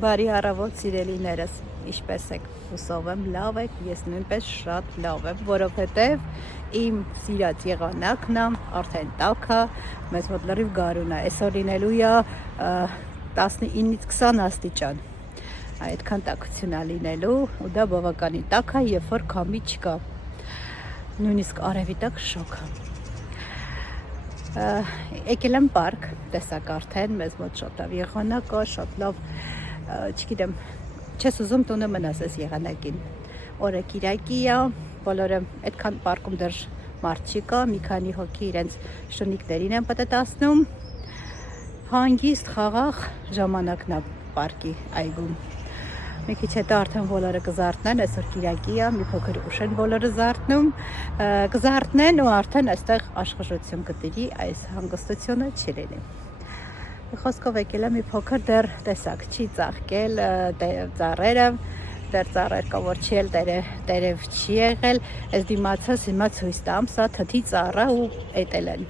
Բարի առավոտ սիրելիներս, ինչպես եք, հուսով եմ լավ եք, ես նույնպես շատ լավ եմ, որովհետև իմ սիրած եղանակն է, արդեն տաք է, մեզ մոտ լրիվ գարուն է, այսօր լինելու է 19-ից 20 աստիճան, այդքան տաքություն է լինելու, ու դա բավականին տաք է, երբ որ քամի չկա, նույնիսկ արևի տակ շոգ է։ Եկել եմ պարկ, տեսակ արդեն, մեզ մոտ շատ լավ եղանակ է, շատ լավ, չգիտեմ, չես ուզում տունը մնաս այս եղանակին, օրը կիրակի է, բոլորը այդքան պարկում դեռ մարդ չի կա, մի քանի հոգի իրենց շնիկներին են պտտացնում, հանգիստ խաղաղ ժամանակն է պարկի այգում։ Մի քիչ հետո արդեն բոլորը կզարթնեն, այսօր կիրակի է, մի փոքր ուշ են բոլորը զարթնում, կզարթնեն ու արդեն այստեղ աշխուժություն կտիրի, այս հանգստությունը չի լինի։ Խոսքով եկել եմ մի փոքր դեռ տեսակ չի ծաղկել ծառերը, դեռ ծառեր կա որ չի էլ տերև չի եղել, այս դիմացած հիմա ցույց տամ, սա թթի ծառը ու էտել են։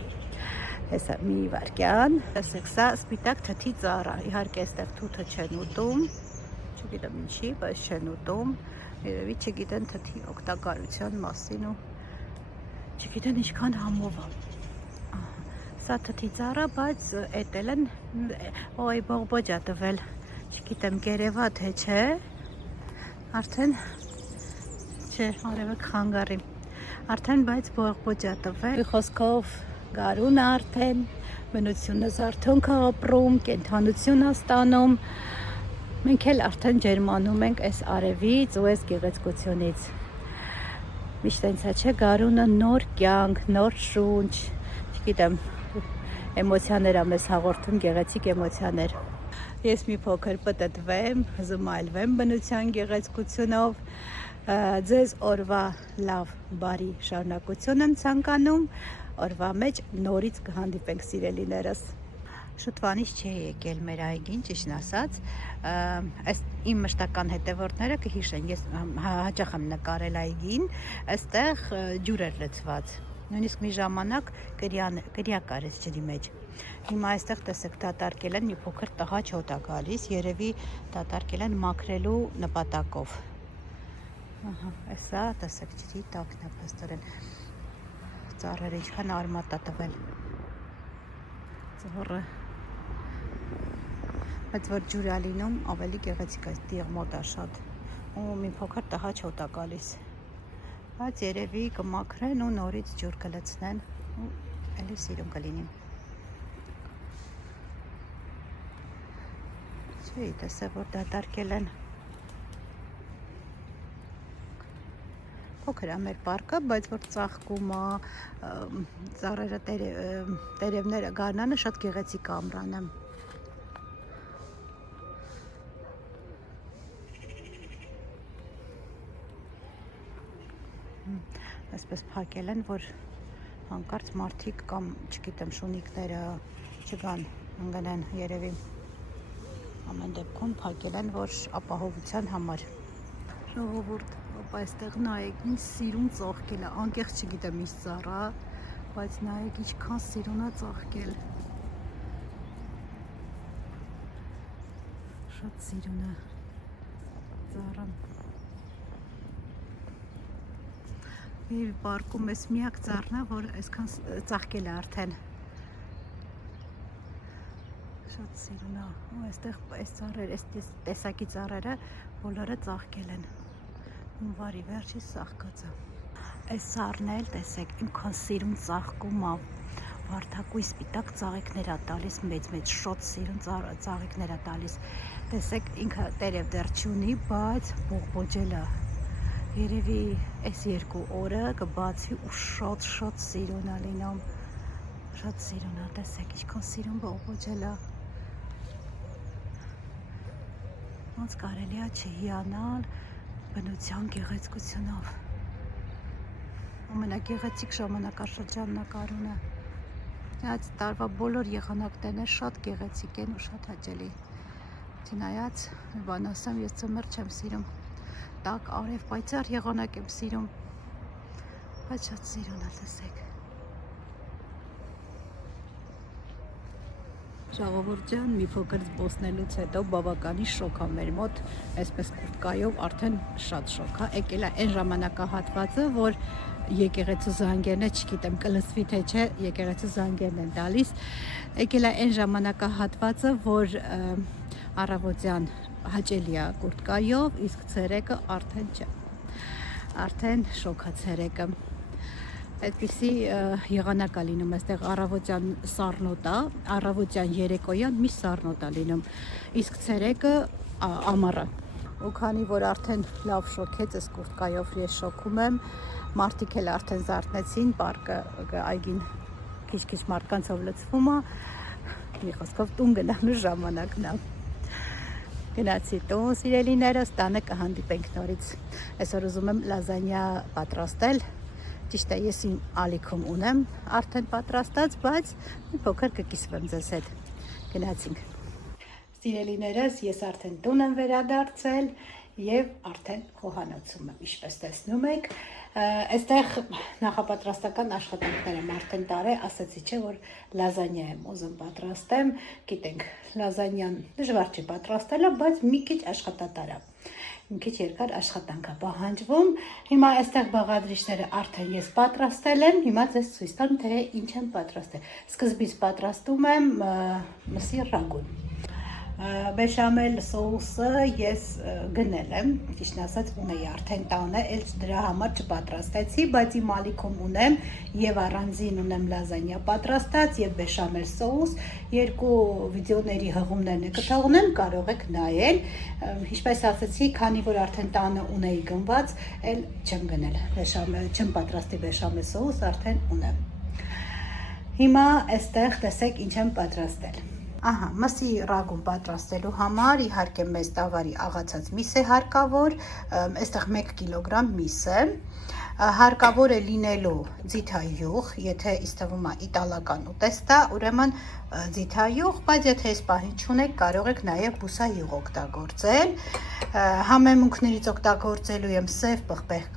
Հեսա մի վարկյան, տեսեք, սա սպիտակ թթի ծառը, իհարկե այստեղ թութը չեն ուտում, չգիտեմ ինչի, բայց չեն ուտում, երևի չգիտեն թթի օգտակարության մասին ու չգիտեն ինչքան համով է։ Սա թթի ծառը, բայց էտել են, ոյ բողբոջ է տվել, չգիտեմ գերևա թե չէ, արդեն, չէ, արևը կխանգարի, արդեն բայց բողբոջ է տվել, խոսքով գարուն է արդեն, բնությունը զարթոնք է ապրում, կենդանություն է ստանում, մենք էլ արդեն ջերմանում ենք այս արևից ու այս գեղեցկությունից, միշտ այնցա չէ, գարունը նոր կյանք, նոր շունչ, չգիտեմ, էմոցիաներ է մեզ հաղորդում, գեղեցիկ էմոցիաներ։ Ես մի փոքր պտտվեմ, զմայլվեմ բնության գեղեցկությունով, ձեզ օրվա լավ, բարի շարունակություն եմ ցանկանում, օրվա մեջ նորից կհանդիպենք սիրելիներս։ Շուտվանից չի եկել մեր այգին, ճիշտն ասած, այս իմ մշտական հետևորդները կհիշեն, ես հաճախ եմ նկարել այգին, այստեղ ջուր էր լցված, նույնիսկ մի ժամանակ կրիա կարեց ջրի մեջ, հիմա այստեղ տեսեք դատարկել են մի փոքր տհաճ հոտ է գալիս, երևի դատարկել են մաքրելու նպատակով, այսա տեսեք ջրի տակն է փաստորեն, ծառերը ինչքան արմատ է տվել, ծառը բայց որ ջուր է լինում, ավելի գեղեցիկ է, տիղմոտ է շատ, ու մի փոքր տհաճ հոտ է գալիս, բայց երևի կմաքրեն ու նորից ջուր կլցնեն, ու էլի սիրուն կլինի։ Չի տեսե, որ դատարկել են։ Փոքր է մեր պարկը, բայց որ ծաղկում է, ծառերը տերևները, գարնանը շատ գեղեցիկ է ամռանը։ Այսպես փակել են, որ հանկարծ մարդիկ կամ, չգիտեմ, շունիկները չգան, ընկնեն երևի, ամեն դեպքում փակել են, որ ապահովության համար։ Ժողովուրդ, ապա այստեղ նայեք, ինչ սիրուն ծաղկել է, անկեղծ չգիտեմ ինչ ծառա, բայց նայեք ինչքան սիրուն է ծաղկել։ Շատ սիրուն է ծառան։ Եվ պարկում ես միակ ծառն է, որ այսքան ծաղկել է արդեն։ Շատ սիրուն է, ու այստեղ այս ծառերը, այս տեսակի ծառերը բոլորը ծաղկել են։ Հունվարի վերջից ծաղկած է։ Այս ծառն էլ տեսեք, ինքան սիրուն ծաղկում է, վարդակույս սպիտակ ծաղիկներ է տալիս, մեծ շատ սիրուն ծաղիկներ է տալիս։ Տեսեք, ինքը տերև դեռ չունի, բայց բողբոջել է։ Երևի այս 2 օրը կբացի ու շատ սիրուն է լինում, շատ սիրուն է, տեսեք, ինչքան սիրուն բողբոջել է, ոնց կարելի է չհիանալ բնության գեղեցկությունով, ամենագեղեցիկ ժամանակաշրջանն է գարունը, այս տարվա բոլոր եղանակներն շատ գեղեցիկ են ու շատ հաճելի, չնայած բան ասեմ, ես ձմեռ չեմ սիրում, տաք, արև, պայծառ եղանակ եմ սիրում, բայց շատ սիրուն է, տեսեք։ Ժողովուրդ ջան, մի փոքր զբոսնելուց հետո բավականի շոկ ա մեր մոտ, այսպես կուրտկայով արդեն շատ շոկ ա։ Եկել է այն ժամանակահատվածը, որ եկեղեցու զանգերն է, չգիտեմ կլսվի թե չէ, եկեղեցու զանգերն են տալիս։ Եկել է այն ժամանակահատվածը, որ առավոտյան հաճելի է կուրտկայով, իսկ ցերեկը արդեն չէ։ Արդեն շոկ ա ցերեկը։ Այդպիսի եղանակ է լինում, այստեղ առավոտյան սառնոտ է, առավոտյան երեկոյան մի սառնոտ է լինում, իսկ ցերեկը ամառը։ Ու քանի որ արդեն լավ շոքեց, այս կուրտկայով ես շոքում եմ, մարդիկ էլ արդեն զարթնեցին, պարկը այգին քիչ-քիչ մարդկանցով լցվում է, մի խոսքով տուն գնալու ժամանակն է։ Գնացի տուն, սիրելիներս, տանը կհանդիպենք նորից։ Այսօր ուզում եմ լազանյա պատրաստել։ Ճիշտ է, ես իմ ալիքում ունեմ արդեն պատրաստած, բայց մի փոքր կկիսվեմ ձեզ հետ։ Գնացինք։ Սիրելիներս, ես արդեն տուն եմ վերադարձել եւ արդեն խոհանոցում եմ, ինչպես տեսնում եք։ Այստեղ նախապատրաստական աշխատանքներ եմ արդեն տարել, ասացի չէ, որ լազանյա եմ ուզում պատրաստեմ։ Գիտենք, լազանյան դժվար չի պատրաստելը, բայց մի քիչ աշխատատար է։ Մի քիչ երկար աշխատանք է պահանջվում։ Հիմա այստեղ բաղադրիչները արդեն ես պատրաստել եմ, հիմա ձեզ ցույց տամ, թե ինչ եմ պատրաստել։ Սկզբից պատրաստում եմ մսի ռագուն։ Բեշամել սոուսը ես գնել եմ, ճիշտն ասած ունեի արդեն տանը, էլ դրա համար չպատրաստեցի, բայց իմ ալիքում ունեմ եւ առանձին ունեմ լազանյա պատրաստած եւ բեշամել սոուս, երկու վիդեոների հղումներն եք թողնեմ, կարող եք նայել, ինչպես ասացի, քանի որ արդեն տանը ունեի գնված, էլ չեմ գնել, չեմ պատրաստի բեշամել սոուս, արդեն ունեմ։ Հիմա այստեղ տեսեք ինչ եմ պատրաստել։ Ահա, մսի ռագուն պատրաստելու համար իհարկե մեծ տավարի աղացած միս է հարկավոր, այստեղ 1 կիլոգրամ միս է, հարկավոր է լինելու ձիթայուղ, եթե իստվում է իտալական ուտեստ է, ուրեմն ձիթայուղ, բայց եթե այս պահին չունեք, կարող եք նաև բուսայուղ օգտագործել, համեմունքներից օգտագործելու եմ սև պղպեղ,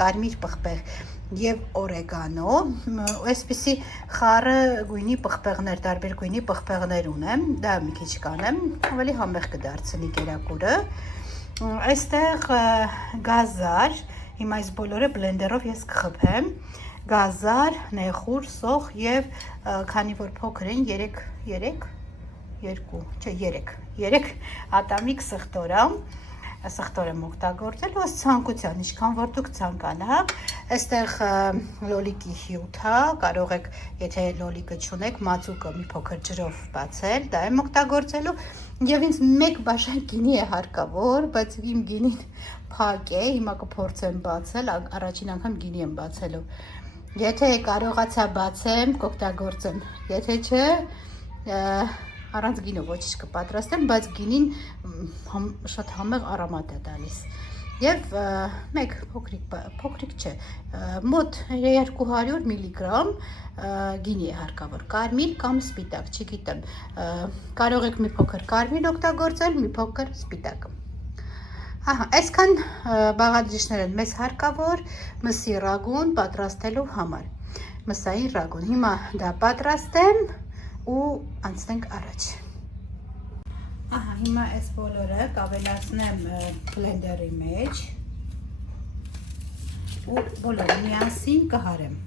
կարմիր պղպեղ եւ օրեգանո, այսպիսի խառը գույնի պղպեղներ, տարբեր գույնի պղպեղներ ունեմ, դա մի քիչ կանեմ, ավելի համեղ կդարձնի կերակուրը, այստեղ գազար, հիմա այս բոլորը բլենդերով ես կխփեմ, գազար, նեխուր, սոխ եւ քանի որ փոքր են 3 ատամիկ սխտորամ, սխտոր եմ օգտագործել, ոս ցանկության, ինչքան որ դուք ցանկանաք, այստեղ լոլիկի հյութ է, կարող եք, եթե լոլիկը չունեք, մածուկը մի փոքր ջրով բացել, դա եմ օգտագործելու, եւ ինձ 1 բաժան գինի է հարկավոր, բայց իմ գինին փակ է, հիմա կփորձեմ բացել, առաջին անգամ գինի եմ բացելու, եթե կարողացա բացեմ, կօգտագործեմ, եթե չէ, առանց գինու ոչինչ կպատրաստեմ, բայց գինին շատ համեղ արոմատ է տալիս։ Եվ մեկ փոքրիկ չէ, մոտ 200 միլիգրամ գինի է հարկավոր, կարմիր կամ սպիտակ, չգիտեմ, կարող եք մի փոքր կարմիր օգտագործել, մի փոքր սպիտակ։ Ահա, այսքան բաղադրիչներ են մեզ հարկավոր մսի ռագուն պատրաստելու համար։ Մսային ռագուն, հիմա դա պատրաստեմ ու անցնենք առաջ։ Ահա, հիմա այս բոլորը կավելացնեմ բլենդերի մեջ ու բոլորը միասին կհարեմ։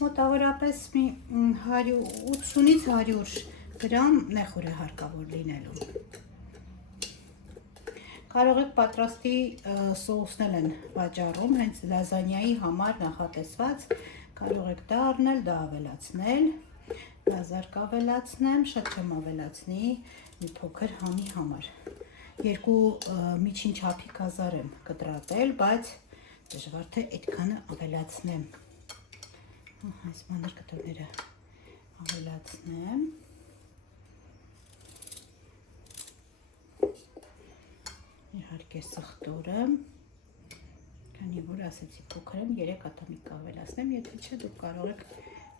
Մոտավորապես մի 180-ից 100 գրամ նեխուր է հարկավոր լինելու։ Կարող եք պատրաստի սոուսնել են վաճառում, հենց լազանյայի համար նախատեսված, կարող եք դա առնել, դա ավելացնել, գազար կավելացնեմ, շատ չեմ ավելացնի, մի փոքր հանի համար։ 2 միջին չափի գազար եմ կտրատել, բայց դժվար թե այդքանը ավելացնեմ։ Այս մանր կտորները ավելացնեմ։ Իհարկե սխտորը, քանի որ ասեցի փոքր եմ, 3 ատամիկ կավելացնեմ, եթե չէ դուք կարող եք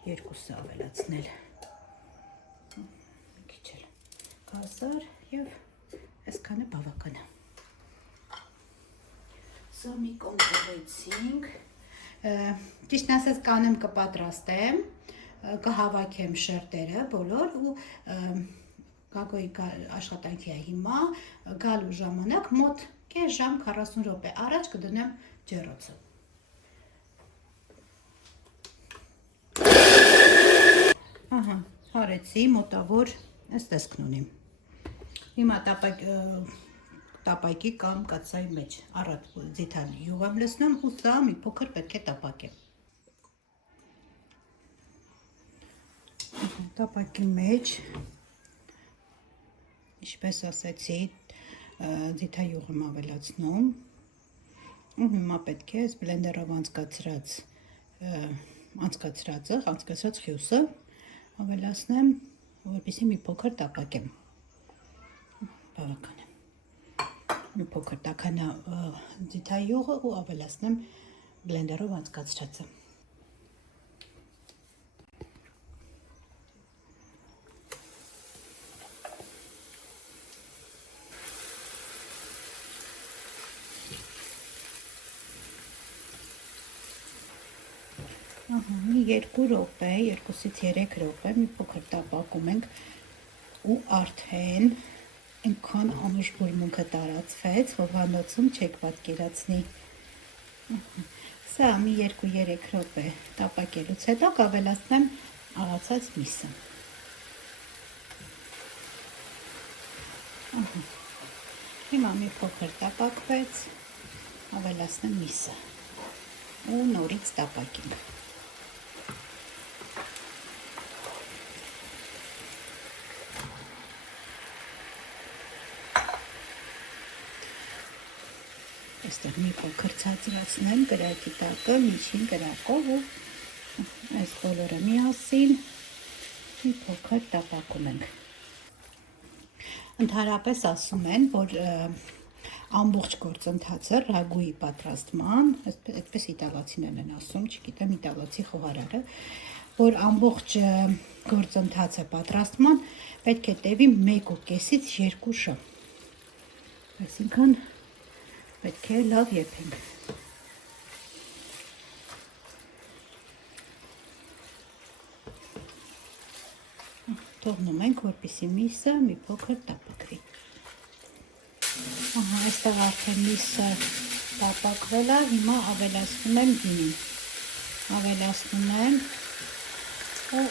2-ը ավելացնել։ Մի քիչ էլ գազար եւ այսքանը բավական է։ Սա մի կոնտրոլեցինք, ճիշտ ասած կանեմ կպատրաստեմ, կհավաքեմ շերտերը բոլոր ու Գագոյի աշխատանքի է հիմա, գալու ժամանակ մոտ կես ժամ 40 րոպե առաջ կդնեմ ջեռոցը։ Ահա, հարեցի մոտավոր այս տեսքն ունիմ։ Հիմա տապակի կամ կացայի մեջ առատ ձիթան յուղ եմ լցնում ու սա մի փոքր պետք է տապակեմ։ Տապակի մեջ, ինչպես ասեցի, ձիթայուղ եմ ավելացնում ու հիմա պետք է այս բլենդերով անցկացրած խյուսը ավելացնեմ, որպեսզի մի փոքր տապակեմ։ Բավական է։ Մի փոքր տաքանա ձիթայուղը ու ավելացնեմ բլենդերով անցկացրածը։ Մի 2 րոպե, 2-ից 3 րոպե մի փոքր տապակում ենք ու արդեն այնքան անուշ բուրմունքը տարածվեց, հովանոցում չեք պատկերացնի։ Սա մի 2-3 րոպե տապակելուց հետո կավելացնեմ աղացած միսը։ Հիմա մի փոքր տապակվեց, ավելացնեմ միսը ու նորից տապակենք։ Այստեղ մի փոքր ցածրացնեմ կրակի տակը, միջին կրակով ու այս բոլորը միասին մի փոքր տապակում ենք։ Ընդհանրապես ասում են, որ ամբողջ գործընթացը ռագուի պատրաստման, այդպես իտալացիներն են ասում, չգիտեմ իտալացի խոհարարը, որ ամբողջ գործընթացը պատրաստման պետք է տևի 1.5-ից 2 ժամ։ Այսինքն պետք է լավ եփենք։ Թողնում ենք, որպեսզի միսը մի փոքր տապակվի։ Ահա, այստեղ արդեն միսը տապակվել է, հիմա ավելացնում եմ գինին։ Ավելացնում եմ ու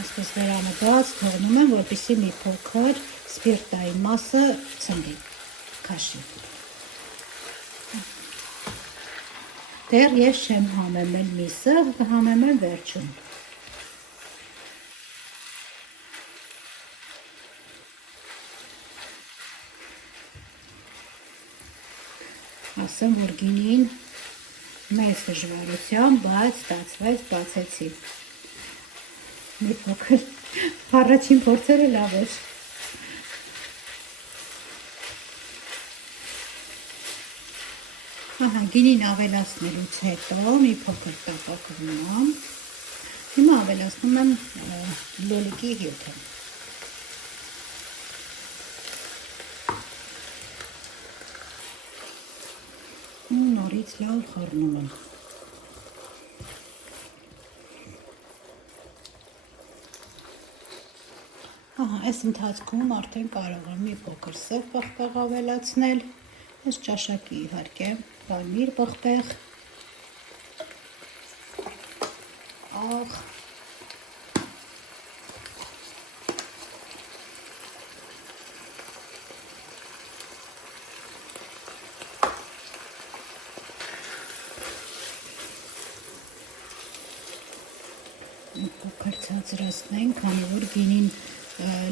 այսպես վերամտված թողնում եմ, որպեսզի մի փոքր սպիրտայի մասը ցնդի, քաշի։ Դեռ ես չեմ համեմել միսը, կհամեմեմ վերջում։ Ասեմ, որ գինին մեծ դժվարությամբ, բայց ստացվեց, բացեցի։ Մի փոքր առաջին փորձերը լավ էր։ Ահա, գինին ավելացնելուց հետո մի փոքր տապակվում եմ։ Հիմա ավելացնում եմ լոլիկի հյութը։ Նորից լավ խառնում եմ։ Ահա, այս ընթացքում արդեն կարող եմ մի փոքր սև պղպեղ ավելացնել, այս ճաշակի իհարկե, կարմիր պղպեղ, աղ, փոքր ցածրացնենք, քանի որ գինին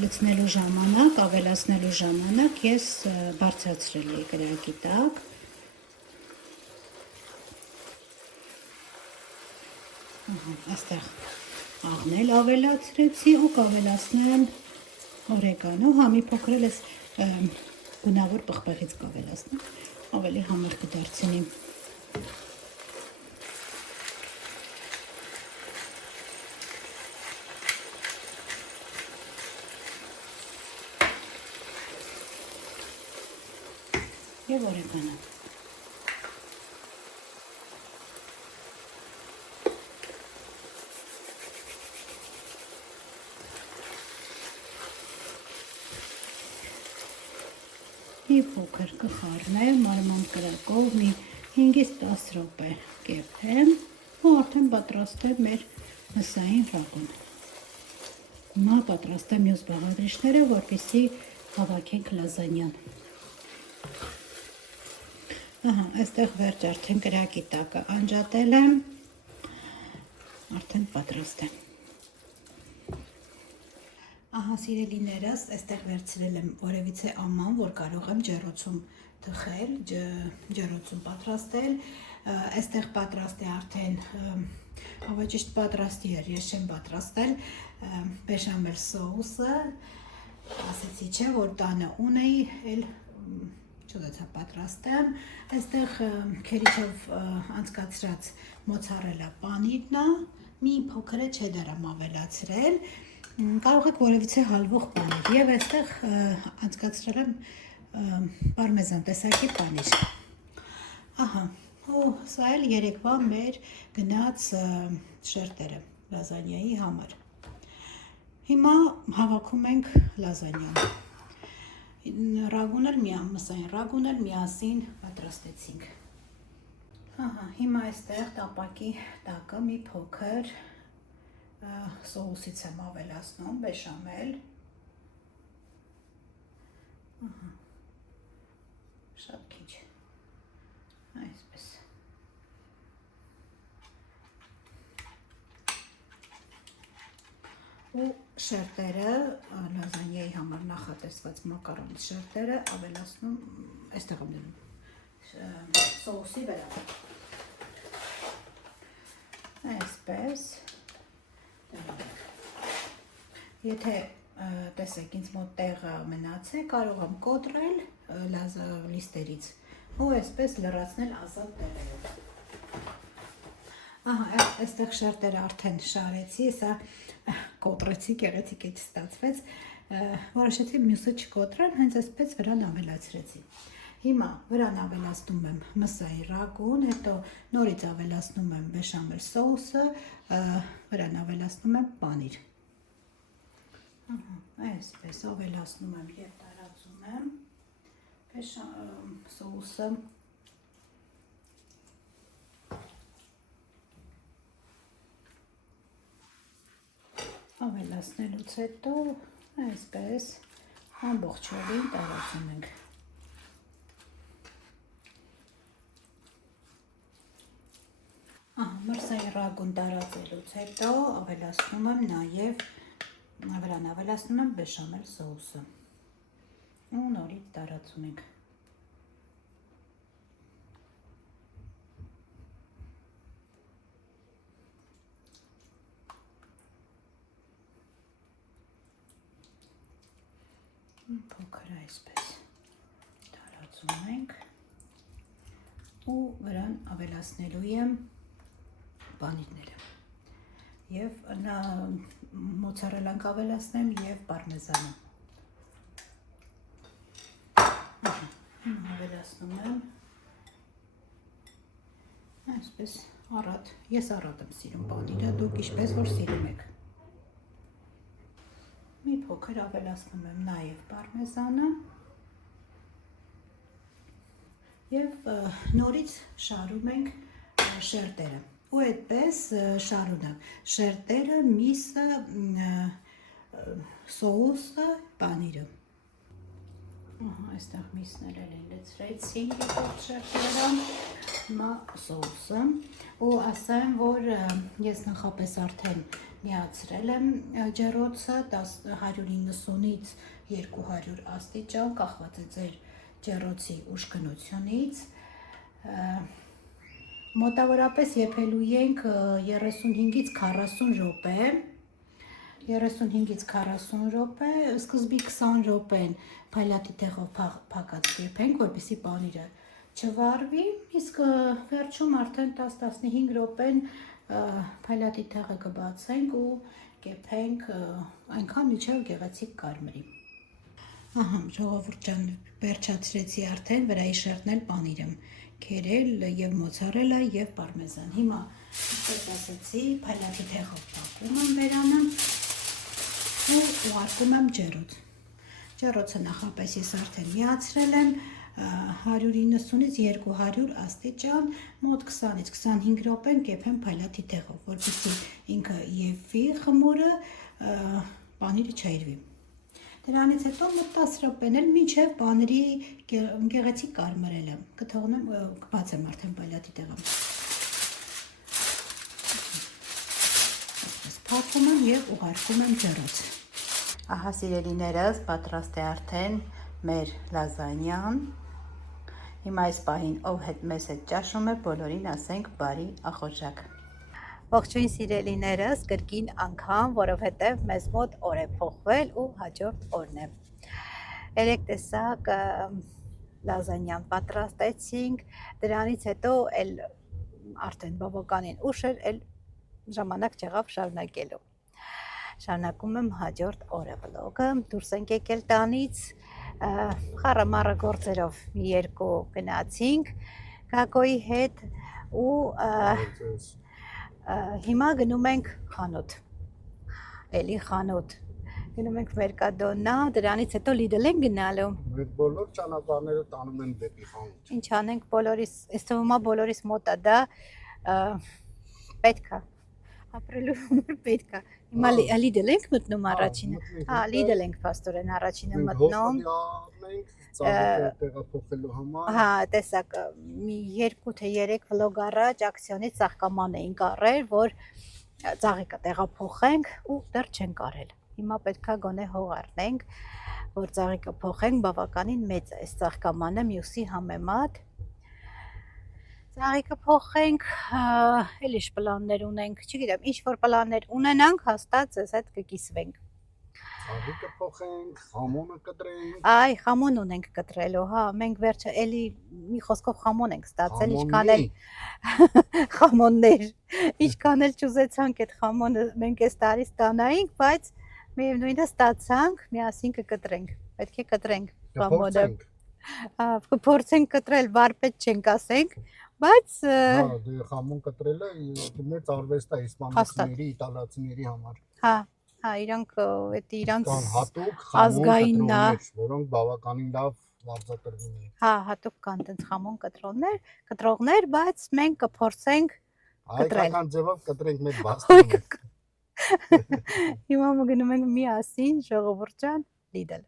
լցնելու ժամանակ, ավելացնելու ժամանակ ես բարձրացրել էի կրակի տակ։ Այստեղ աղնել ավելացրեցի ու կավելացնեմ օրեգանո, հա մի փոքր էլ ես գունավոր պղպեղից կավելացնեմ, ավելի համեղ կդարձնի։ Եվ օրեգանո։ մի փոքր կխառնեմ մարմանդ կրակով մի 5-ից 10 րոպե կեփեմ ու արդեն պատրաստ է մեր մսային ռագուն։ Հիմա պատրաստ է մյուս բաղադրիչները, որպեսզի հավաքենք լազանյան։ Ահա, այստեղ վերջ արդեն կրակի տակը անջատել եմ, արդեն պատրաստ է։ Ահա սիրելիներս, այստեղ վերցրել եմ որևիցե աման, որ կարող եմ ջեռոցում թխել, ջեռոցում պատրաստել, այստեղ պատրաստ է արդեն, ավաճիշտ պատրաստի էր, ես չեմ պատրաստել, բեշամել սոուսը, ասեցի չէ, որ տանը ունեի, էլ չուզեցա պատրաստեմ, այստեղ քերիչով անցկացրած մոցարելա պանիրն է, մի փոքր չեդար եմ ավելացրել, կարող եք որևիցե հալվող պանիր և այստեղ անցկացրել եմ պարմեզան տեսակի պանիր։ Ահա, ու սա էլ երեկվա մեր գնաց շերտերը լազանյայի համար։ Հիմա հավաքում ենք լազանյան։ Մսային ռագուն էլ միասին պատրաստեցինք։ Ահա, հիմա այստեղ տապակի տակը մի փոքր սոուսից եմ ավելացնում, բեշամել, շատ քիչ, այսպես, ու շերտերը, լազանյայի համար նախատեսված մակարոնի շերտերը ավելացնում, այստեղ եմ դնում սոուսի վրա, այսպես, եթե տեսեք ինձ մոտ տեղը մնացե, կարող եմ կոտրել լիստերից ու այսպես լրացնել ազատ տեղերով։ Ահա, այստեղ շերտերը արդեն շարեցի, սա կոտրեցի, գեղեցիկ էջ ստացվեց, որոշեցի մյուսը չկոտրեմ, հենց այսպես վրան ավելացրեցի։ Հիմա վրան ավելացնում եմ մսային ռագուն, հետո նորից ավելացնում եմ բեշամել սոուսը, վրան ավելացնում եմ պանիր։ Այսպես ավելացնում եմ և տարածում եմ սոուսը։ Ավելացնելուց հետո այսպես ամբողջովին տարածում ենք։ Մրսային ռագուն տարածելուց հետո ավելացնում եմ նաև վրան ավելացնում եմ բեշամել սոուսը ու նորից տարածում ենք։ Փոքր այսպես տարածում ենք ու վրան ավելացնելու եմ պանիրները և մոցարելան կավելացնեմ և պարմեզանը։ Ավելացնում եմ, այսպես առատ, ես առատ եմ սիրում պանիրը, դուք ինչպես որ սիրում եք։ Մի փոքր ավելացնում եմ նաև պարմեզանը և նորից շարում ենք շերտերը։ Ու այդպես շարունակ, շերտերը, միսը, սոուսը, պանիրը։ Այստեղ միսներ էլ լցրեցի շերտերը, հիմա սոուսը, ու ասեմ, որ ես նախապես արդեն միացրել եմ ջեռոցը 190-ից 200 աստիճան, կախված է ձեր ջեռոցի ուժգնությունից, մոտավորապես եփելու ենք 35-ից 40 րոպե, 35-ից 40 րոպե, սկզբի 20 րոպեն փայլատի տեղով փակած կեփենք, որպեսզի պանիրը չվառվի, իսկ վերջում արդեն 10-15 րոպեն փայլատի տեղը կբացենք ու կեփենք այնքան մինչև գեղեցիկ կարմրի։ Ահա, ժողովուրդ ջան, վերջացրեցի արդեն վրայի շերտն էլ պանիր եմ քերել և մոցարելա և պարմեզան։ Հիմա, ինչպես ասեցի, փայլատի տեղով փակում եմ բերանը ու ուղարկում եմ ջեռոց։ Ջեռոցը նախապես ես արդեն միացրել եմ 190-ից 200 աստիճան, մոտ 20-ից 25 րոպե կեփեմ փայլատի տեղով, որպեսզի ինքը եփվի խմորը, պանիրը չայրվի։ Դրանից հետո մոտ 10 րոպեն էլ մինչև պանիրի գեղեցիկ կարմրելը կթողնեմ, կբացեմ արդեն փայլատի տեղը։ Այսպես փակում եմ եւ ուղարկում եմ ջեռոց։ Ահա սիրելիներս, պատրաստ է արդեն մեր լազանյան։ Հիմա այս պահին ով հետ մեզ հետ ճաշում է, բոլորին ասենք բարի ախորժակ։ Ողջույն սիրելիներս, կրկին անգամ, որովհետև մեզ մոտ օր է փոխվել ու հաջորդ օրն է։ Երեք տեսակ լազանյան պատրաստեցինք, դրանից հետո էլ արդեն բավականին ուշ էր, էլ ժամանակ չեղավ շարունակելու։ Շարունակում եմ հաջորդ օրը վլոգը, դուրս ենք եկել տանից, խառը-մառը գործերով մի երկու գնացինք Գագոյի հետ ու հիմա գնում ենք խանութ, էլի խանութ, գնում ենք Մերկադոնա, դրանից հետո Լիդլ ենք գնալու։ Մեր բոլոր ճանապարհները տանում են դեպի խանութ։ Ինչ անենք, բոլորիս, այս թվում է բոլորիս մոտ է դա պետք է, ապրելու համար պետք է։ Հիմա Լիդլ ենք մտնում առաջինը, Լիդլ ենք փաստորեն առաջինը մտնում։ Տեղափոխելու համար։ Հա, տեսակ, մի 2 թե 3 վլոգ առաջ ակցիոնից ծաղկաման էինք առել, որ ծաղիկը տեղափոխենք ու դեռ չենք արել։ Հիմա պետքա գոնե հող առնենք, որ ծաղիկը փոխենք, բավականին մեծ է այս ծաղկամանը մյուսի համեմատ։ Ծաղիկը փոխենք, էլ ինչ պլաններ ունենք, չգիտեմ, ինչ որ պլաններ ունենանք, հաստատ ձեզ հետ կկիսվենք։ Ծաղիկը փոխենք, խամոնը կտրենք։ Այ, խամոն ունենք կտրելու, հա, մենք վերջը էլի մի խոսքով խամոն ենք ստացել, ինչքան էլ խամոններ, ինչքան էլ չուզեցանք այդ խամոնը մենք այս տարի ստանայինք, բայց միևնույնը ստացանք, միասին կկտրենք, պետք է կտրենք խամոնը։ Կփորձենք կտրել, վարպետ չենք ասենք, բայց հա, դե խամոն կտրելը մեծ արվեստ է իսպանացիների, իտալացիների համար։ Հա, հա, իրանք այդ իրանք հատուկ ազգային կտրոններ, որոնք բավականին լավ վարձատրվում են։ Հա, հատուկ կան տենց խամոն կտրողներ, բայց մենք կփորձենք կտրել։ Հայկական ձևով կտրենք մեր բաստոնը։ Հիմա գնում ենք միասին ժողովուրդ ջան Լիդլ։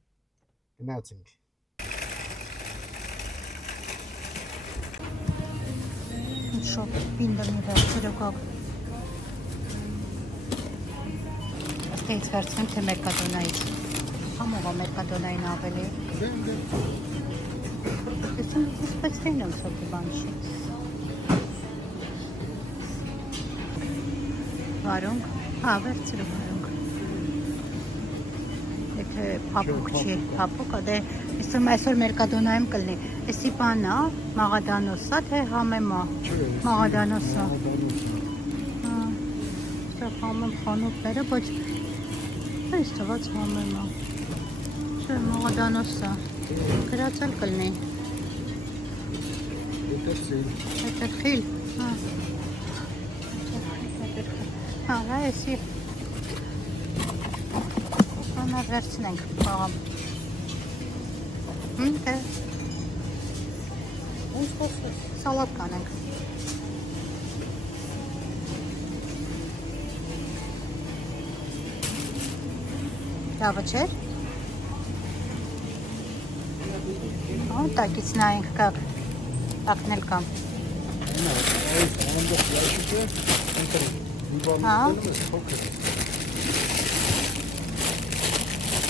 Գնացինք։ Շոտ պինդը մի վերցրու կակ։ Այստեղից վերցնեմ թե Մերկադոնայից։ Համով է Մերկադոնային ավելի։ Ես պեցրին եմ սոտի բան չի։ Վարունք, հա, վերցրու վարունք։ Եթե պապուկ չի, պապուկ, դե իսում այսօր Մերկադոնայում կլնի։ Էսի բանա, մաղադանոսա, թե համեմա, մաղադանոսա։ Ստեղ համեմ խանութները, ոչ այս թված համեմա։ Չէ, մաղադանոսա, գրացել կլնի։ Հետերխիլ, հա։ Հա, հա, էսի Անա վերցնենք պաղամ Թե Սալատ կանենք Լավը չեր Տակից նայենք կակ Տակնել կամ Հա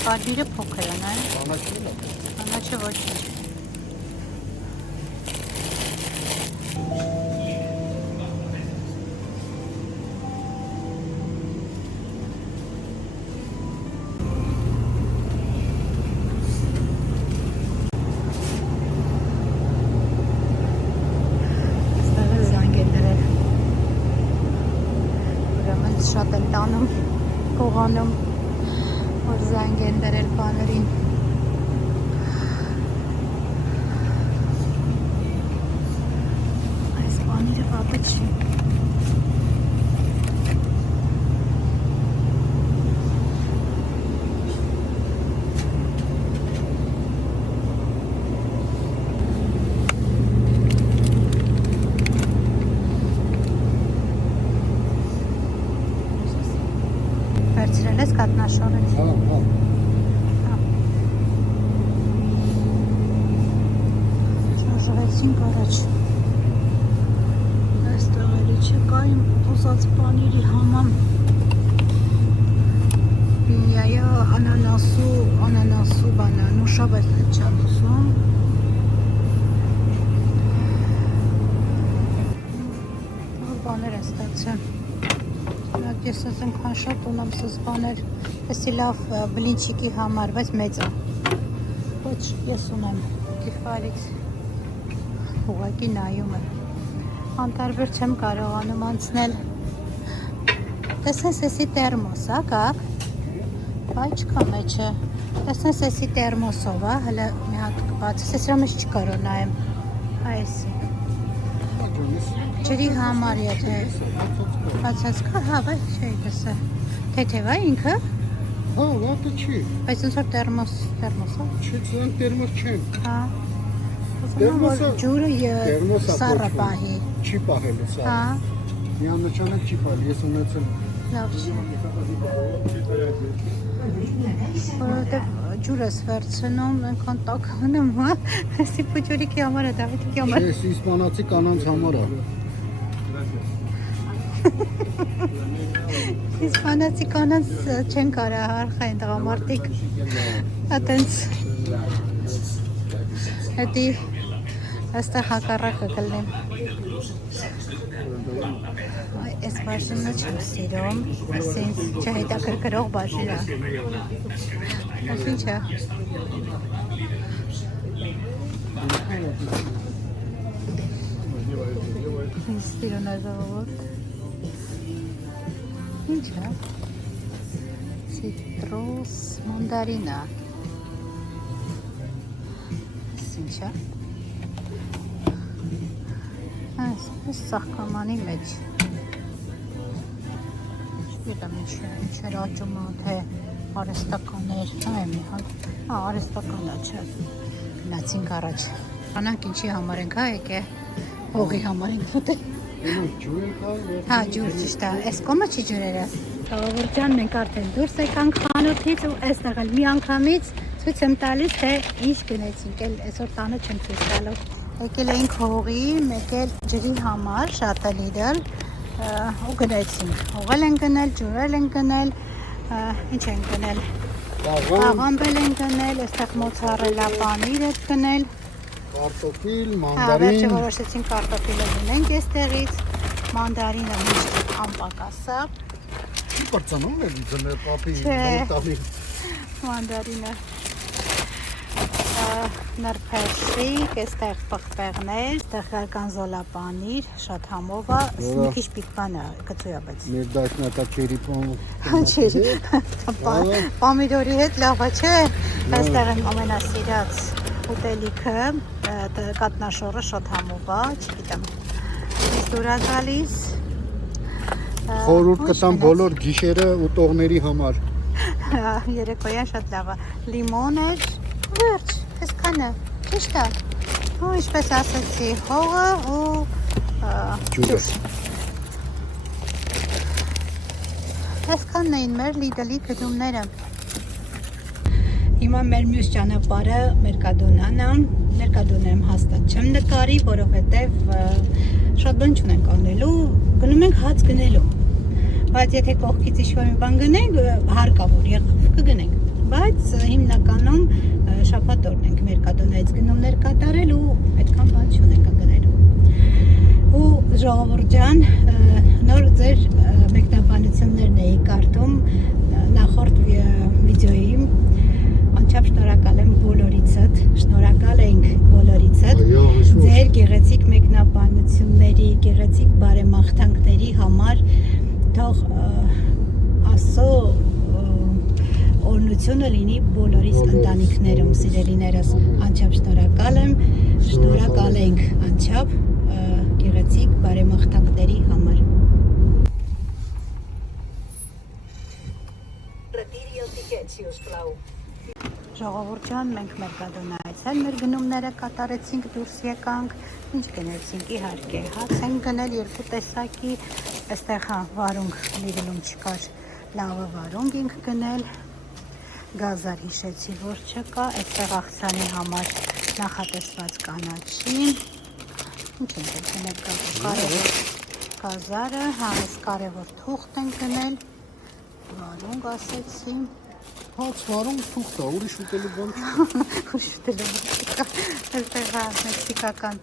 Կարդիրը փոքր են, այ Անաչը ոչ է Շատ են տանում, կողանում, որ զանգ են դրել բաներին։ Այս բանիրը վատը չի։ Գնացինք առաջ։ Այստեղ էլի չկա իմ ուզած բաների համամ։ Բինյայը անանասու բանան ուշա, բայց հետ չեմ ուզում։ Բաներ են ստացել։ Ես ես ենքան շատ ունեմ սս բաներ, եսի լավ բլինչիկի համար, բայց մեծ է։ Ոչ, ես ունեմ կիֆարից ուղակի նայում եմ։ Անտարբեր չեմ կարողանում անցնել։ Տեսնես եսի տերմոս, ակակ, բայ չկա մեջը։ Տեսնես եսի տերմոսով, հլը մի հատ բացս, ես ռամեջ չկարո նայեմ, այսի։ Ջրի համար եթե բացած կա, հա, բայց չէի տեսը։ Թեթև է ինքը։ Հա, վատը չի։ Բայց ոնց որ տերմոս է։ Չի, ծանք տերմոս չեն։ Հա։ Ջուրը սառը պահի։ Չի պահելու սառը։ Հա։ Միանոչանակ չի պահել, ես ունեցել։ Լավ չի։ Որովհետև ջուրը ես վերցնում, այնքան տաք հնում, հա։ Այսի պուջուրիկի համար է, Դավիթիկի համար։ Ես իսպանացի կանանց համար է։ Իսպանացի կանանց չեն կարա հարխային տղամարդիկ։ Ատենց հետի այստեղ հակառակը կլնեմ։ Այս բաժինը չեմ սիրում, ասինց չհետաքրքրող բաժին է։ Այս ինչ է։ Ինձ սիրուն է ժողովուրդ։ Ինչ է։ Citrus mandarina։ Այս ինչ է։ Այս սաղկամանի մեջ։ Չգիտեմ ինչ էր աճում թե արեստականներ, մի հատ, արեստական է չէ, գնացինք առաջ, անանք ինչի համար ենք հա եկե, հողի համար ենք ուտել, հա ջուր ճիշտ է, այս կոմը չի ջուրերը, ժողովուրդյան մենք արդեն դուրս եկանք խանութից ու այստեղ էլ մի անգամից ցույց եմ տալիս թե ինչ գնեցինք, այսօր տանը չեմ ցույց տալու, եկել էինք հողի, մեկ էլ ջրի համար շատ է լիդել ու գնեցինք, հողել են գնել, ջուրել են գնել, ինչ են գնել, աղամբել են գնել, այստեղ մոցարելա պանիր են գնել, կարտոֆիլ, մանդարին, վերջը որոշեցին կարտոֆիլը լինենք այստեղից, մանդարինը միշտ անպակասը, պրծանում է դնել պապի տանի, մանդարինը, նրբերշիկ, այստեղ պղպեղներ, այստեղ գանզոլա պանիր, շատ համով է, մի քիչ պիկան է, կծու է, բայց մեր դաշնակա չերի պամիդորի հետ լավ է, չէ, այստեղ եմ ամենասիրած ուտելիքը, կատնաշորը շատ համով է, չգիտեմ, ինձ դուր է գալիս, խորհուրդ կտամ բոլոր գիշերը ուտողների համար, երեկոյան շատ լավ է, լիմոն էր, վերջ, այսքան է, ճիշտ է, ու ինչպես ասեցի, հողը ու ջուր։ Այսքանն էին մեր լիդելի գնումները։ Հիմա մեր մյուս ճանապարհը Մերկադոնան է, Մերկադոնը եմ հաստատ չեմ նկարի, որովհետև շատ բան չունենք անելու, գնում ենք հաց գնելու։ Բայց եթե կողքից ինչ-որ մի բան գնենք, հարկավոր եղավ կգնենք։ Բայց հիմնականում շաբաթ օրն ենք Մերկադոնայից գնումներ կատարել ու այդքան բան չունենք գնելու։ Ու ժողովուրդ ջան, նոր ձեր մեկնաբանություններն էի կարդում նախորդ վիդեոյի, անչափ շնորհակալ եմ բոլորիցդ, շնորհակալ ենք բոլորիցդ ձեր գեղեցիկ մեկնաբանությունների, գեղեցիկ բարեմաղթանքների համար, թող Աստծո օրհնությունը լինի բոլորիս ընտանիքներում, սիրելիներս, անչափ շնորհակալ եմ, շնորհակալ ենք անչափ գեղեցիկ բարեմաղթանքների համար։ Ժողովուրդ ջան, մենք Մերկադոնայից էլ մեր գնումները կատարեցինք, դուրս եկանք, ինչ գնեցինք, իհարկե, հաց ենք գնել երկու տեսակի, այստեղ հա վարունգ Լիդլում չկար, լավը վարունգ ենք գնել, գազար հիշեցի, որ չկա, այստեղ աղցանի համար նախատեսված կանաչի, Ինչ ենք գնել կարևոր կազարը, այս կարևոր թուղթ ենք գնել, վարունգ ասեցի։ Հաց վարում թուղթ է, ուրիշ ուտելու բան չկա։ Ուրիշ ուտելու բան չկա։ Այստեղ մեքսիկական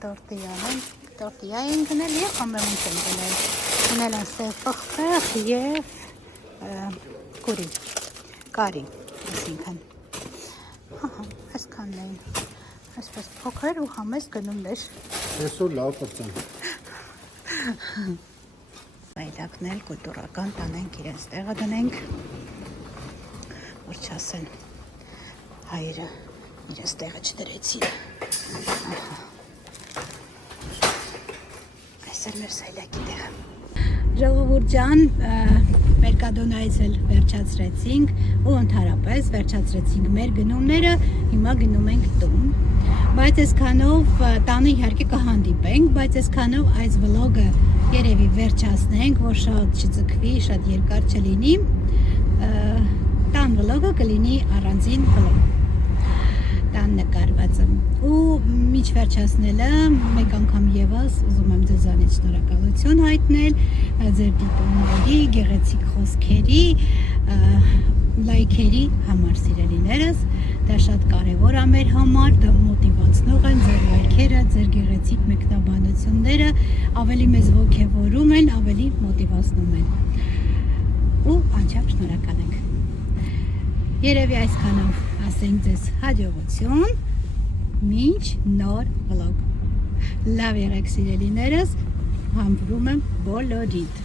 տորտիա են գնել և ամենուց են գնել։ Գնել այստեղ պղպեղ և կարի, այսինքն։ Այսքանն էին, այսպես փոքր ու համեստ գնումներ։ Այսօր լավ պրծան։ Այդակնել կուլտուրական տանենք իրենց տեղը դնենք, որ չասեն հայերը իրենց տեղը չդրեցին։ Այս էլ մեր սայլակի տեղը։ Ժողովուրդ ջան, մեր կադոնայից էլ վերջացրեցինք ու ընդհանրապես վերջացրեցինք մեր գնումները, հիմա գնում ենք տուն։ Բայց այսքանով տանը իհարկե կհանդիպենք, բայց այսքանով այս վլոգը երևի վերջացնենք, որ շատ չձգվի, շատ երկար չլինի։ Տան վլոգը կլինի առանձին վլոգ։ Տան նկարվածը։ Ու միջ վերջացնելը մեկ անգամ ևս ուզում եմ ձեզանից շնորհակալություն հայտնել ձեր դիտումների, գեղեցիկ խոսքերի, լայքերի համար, սիրելիներս։ Դա շատ կարևոր է մեր համար, դա մոտիվացնող են ձեր լայքերը, ձեր գեղեցիկ մեկնաբանությունները, ավելի մեզ ոգևորում են, ավելի մոտիվացնում են։ Ու անչափ շնորհակալ ենք։ Երևի այսքանով ասենք ձեզ հաջողություն, մինչ նոր վլոգ։ Լավ եղեք սիրելիներս, համբուրում եմ բոլորիդ։